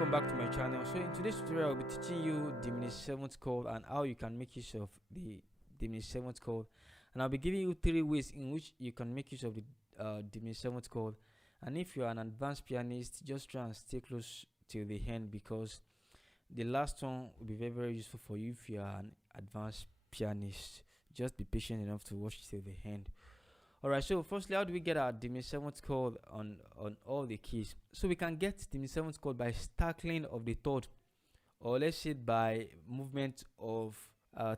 welcome back to my channel. So in today's tutorial I'll be teaching you diminished seventh chord and how you can make use of the diminished seventh chord, and I'll be giving you 3 ways in which you can make use of the diminished seventh chord. And if you're an advanced pianist, just try and stay close till the end, because the last one will be very useful for you if you are an advanced pianist. Just be patient enough to watch till the end. Alright, so firstly, how do we get our diminished seventh chord on all the keys? So we can get diminished seventh chord by stackling of the third, or let's say by movement of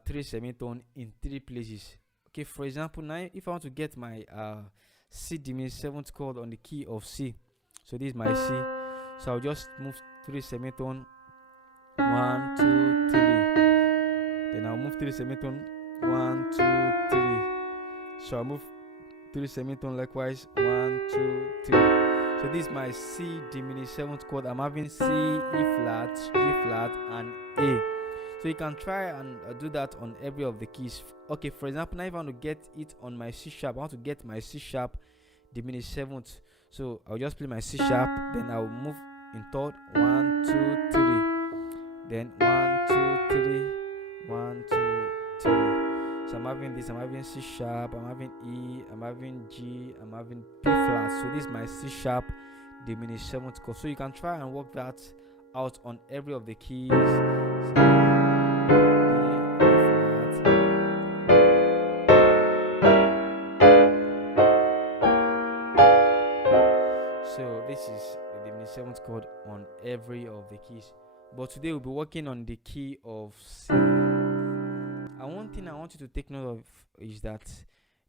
3 semitone in 3 places. Okay, for example, now if I want to get my C diminished seventh chord on the key of C, so this is my C, so I'll just move 3 semitone, 1 2 3, then I'll move 3 semitone, 1 2 3, so I'll move 3 semitone likewise, 1 2 3. So this is my C diminished seventh chord. I'm having C, E flat, G flat, and A. So you can try and do that on every of the keys. Okay, for example, now if I want to get it on my C sharp, I want to get my C sharp diminished seventh. So I'll just play my C sharp, then I'll move in third, 1 2 3, then 1 2 3, 1 2 3. So I'm having this, I'm having C sharp, I'm having E, I'm having G, I'm having P flat. So this is my C sharp diminished seventh chord. So you can try and work that out on every of the keys. So this is the diminished seventh chord on every of the keys. But today we'll be working on the key of C. And one thing I want you to take note of is that the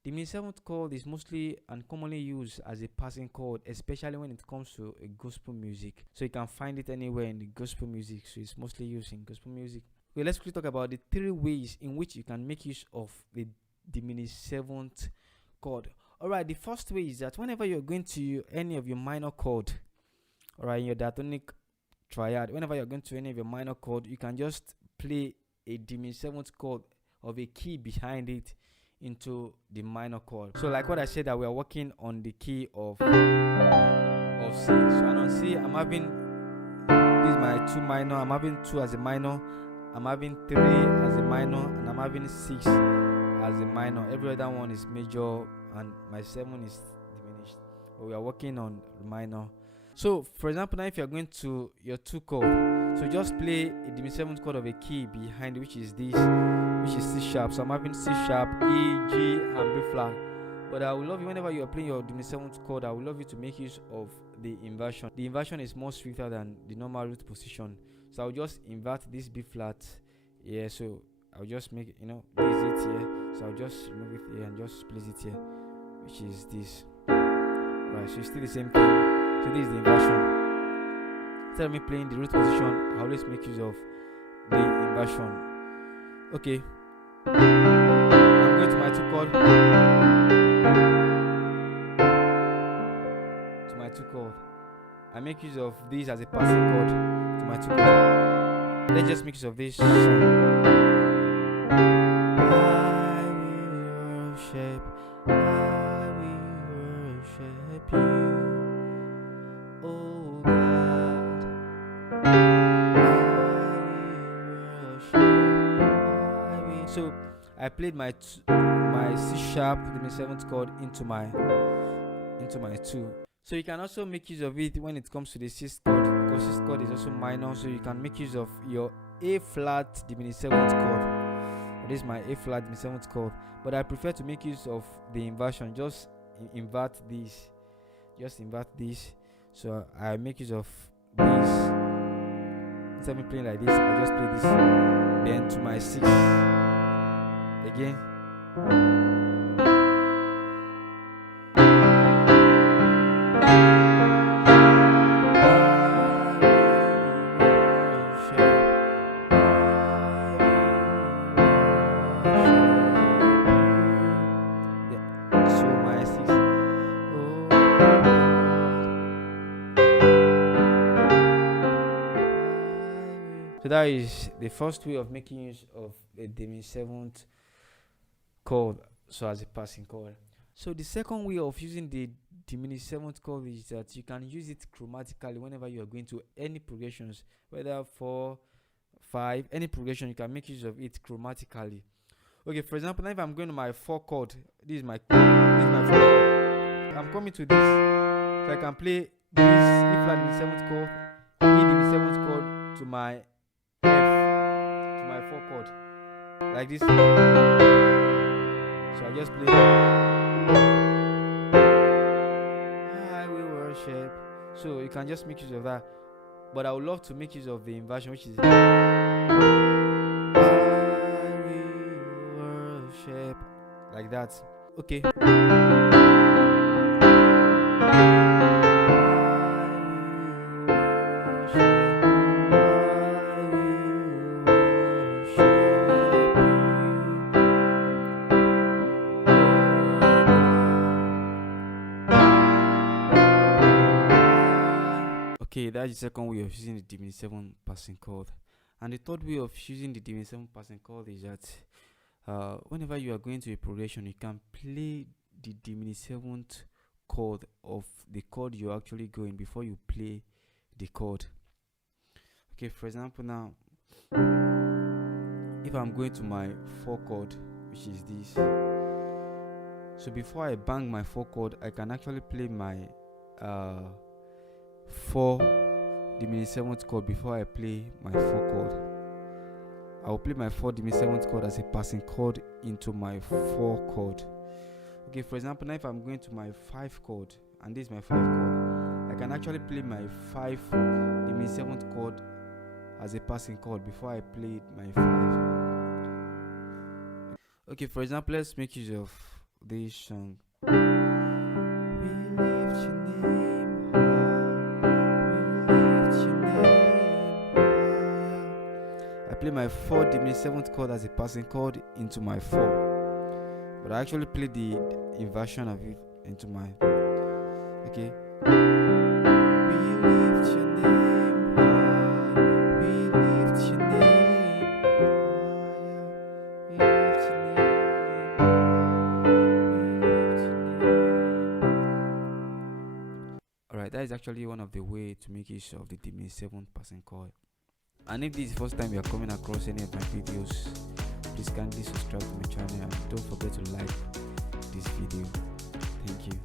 diminished seventh chord is mostly and commonly used as a passing chord, especially when it comes to gospel music. So you can find it anywhere in the gospel music. So it's mostly used in gospel music. Okay, let's quickly talk about the 3 ways in which you can make use of the diminished seventh chord. Alright, the first way is that whenever you're going to any of your minor chord, alright, in your diatonic triad, whenever you're going to any of your minor chord, you can just play a diminished seventh chord of a key behind it into the minor chord. So like what I said, that we are working on the key of C. So and on C, I'm having this is my 2 minor, I'm having 2 as a minor, I'm having 3 as a minor, and I'm having 6 as a minor. Every other one is major and my 7 is diminished, but we are working on the minor. So for example, now if you're going to your 2 chord, so just play a diminished seventh chord of a key behind, which is this, which is C sharp. So I'm having C sharp, E, G, and B flat. But I would love you, whenever you are playing your diminished seventh chord, I would love you to make use of the inversion. The inversion is more swifter than the normal root position. So I'll just invert this B flat here. So I'll just make it, this is it here. So I'll just remove it here and just place it here, which is this. Right, so it's still the same thing. So this is the inversion. Instead of me playing the root position, I always make use of the inversion. Okay, I'm going to my 2 chord. To my 2 chord, I make use of this as a passing chord to my 2 chord. Let's just make use of this song. I will worship you. So I played my C sharp diminished seventh chord into my 2. So you can also make use of it when it comes to the 6th chord, because 6th chord is also minor. So you can make use of your A flat diminished seventh chord. This is my A flat diminished seventh chord, but I prefer to make use of the inversion. Just invert this. Just invert this. So I make use of this. Instead of me playing like this, I just play this. Then to my 6. Again. So my 6. So that is the first way of making use of the diminished seventh chord, so as a passing chord. So the second way of using the diminished seventh chord is that you can use it chromatically whenever you are going to any progressions, whether 4, 5, any progression. You can make use of it chromatically. Okay, for example, now if I'm going to my 4 chord, this is my 4 chord. I'm coming to this, so I can play this E flat diminished seventh chord, E diminished seventh chord to my F, to my 4 chord, like this. So I just play I will worship. So you can just make use of that, but I would love to make use of the inversion, which is I will worship, like that. Okay. Okay, that's the second way of using the diminished 7 passing chord. And the third way of using the diminished 7 passing chord is that whenever you are going to a progression, you can play the diminished 7th chord of the chord you're actually going before you play the chord. Okay, for example, now if I'm going to my 4 chord, which is this, so before I bang my 4 chord, I can actually play my 4 diminished 7th chord before I play my 4 chord. I will play my 4 diminished 7th chord as a passing chord into my 4 chord. Okay, for example, now if I'm going to my 5 chord, and this is my 5 chord, I can actually play my 5 diminished 7th chord as a passing chord before I play my 5. Okay, for example, let's make use of this song. We lift your name high. I play my 4 diminished 7th chord as a passing chord into my 4, but I actually play the inversion of it into my. Okay. We lift your name high. We lift your name high. We lift your name high. Alright, that is actually one of the way to make use of the diminished 7 passing chord. And if this is the first time you are coming across any of my videos, please kindly subscribe to my channel and don't forget to like this video. Thank you.